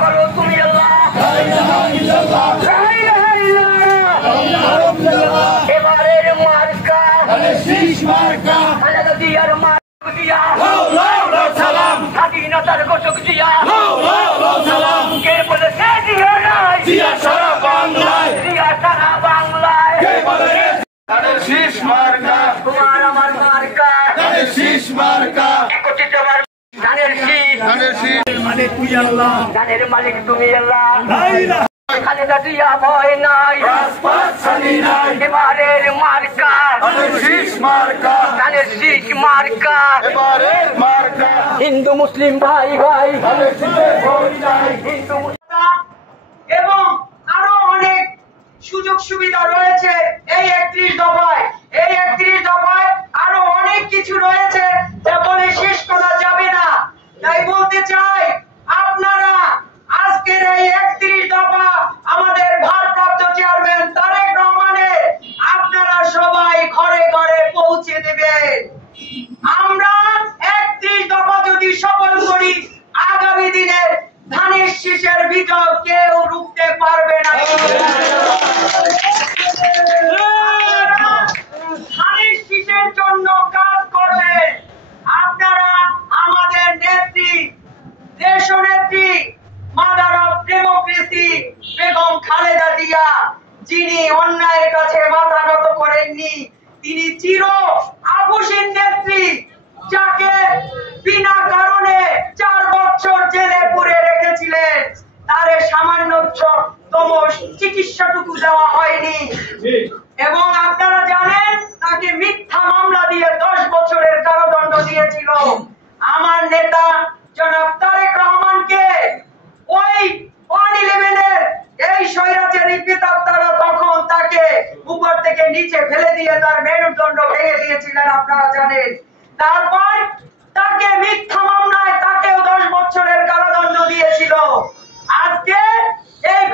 করো তুমি আল্লাহ। এবারের মার্কা খালেদা জিয়ার মার্কা দিয়া স্বাধীনতার ঘোষক দিয়া কে বলেছে জিয়া নাই জিয়া সারা বাংলায় শীষ মার্কা তোমার আমার মার্কা শীষ মার্কা একত্রিত ধানের শীষ মালিক তুই আল্লাহ ধানের মালিক তুমি আল্লাহ। খালেদা জিয়া ভয় নাই এবারের মার্কা শীষ মার্কা ধানের শীষ মার্কা এবারের মার্কা হিন্দু মুসলিম ভাই ভাই হিন্দু এবং আরো অনেক সুযোগ সুবিধা রয়েছে এই 31 দফায়। এই 31 দফায় আরো অনেক কিছু রয়েছে যা বলে শেষ করা যাবে না। তাই বলতে চাই আপনারা আজকের এই 31 দফা আমাদের ভারপ্রাপ্ত চেয়ারম্যান তারেক রহমানের আপনারা সবাই ঘরে ঘরে পৌঁছে দেবেন। আমরা 31 দফা যদি সফল করি আগামী দিনের ধানের শীষের বিজয় কেউ রুখতে পারবে না। ধানের শীষের জন্য কাজ করবেন আপনারা। আমাদের নেত্রী দেশনেত্রী mother of democracy Begum Khaleda Zia, যিনি অন্যায়ের কাছে মাথা নত করেননি, তিনি চির আপোষহীন নেত্রী, যাকে বিনা কারণে 4 বছর জেলে পুরে রেখেছিলেন, তারে সামান্যতম চিকিৎসাটুকু দেওয়া হয়নি। এবং আপনারা জানেন তাকে মিথ্যা মামলা দিয়ে 10 বছরের কারাদণ্ড দিয়েছিল। আমার নেতা জনাব তারেক রহমানকে ওই 111 এই স্বৈরাচারী প্রেতাত্মারা তখন তাকে উপর থেকে নিচে ফেলে দিয়ে তার মেরুদণ্ড ভেঙে দিয়েছিলেন, আপনারা জানেন। তারপর তাকে মিথ্যা মামলায় তাকেও 10 বছরের কারাদণ্ড দিয়েছিল। আজকে এই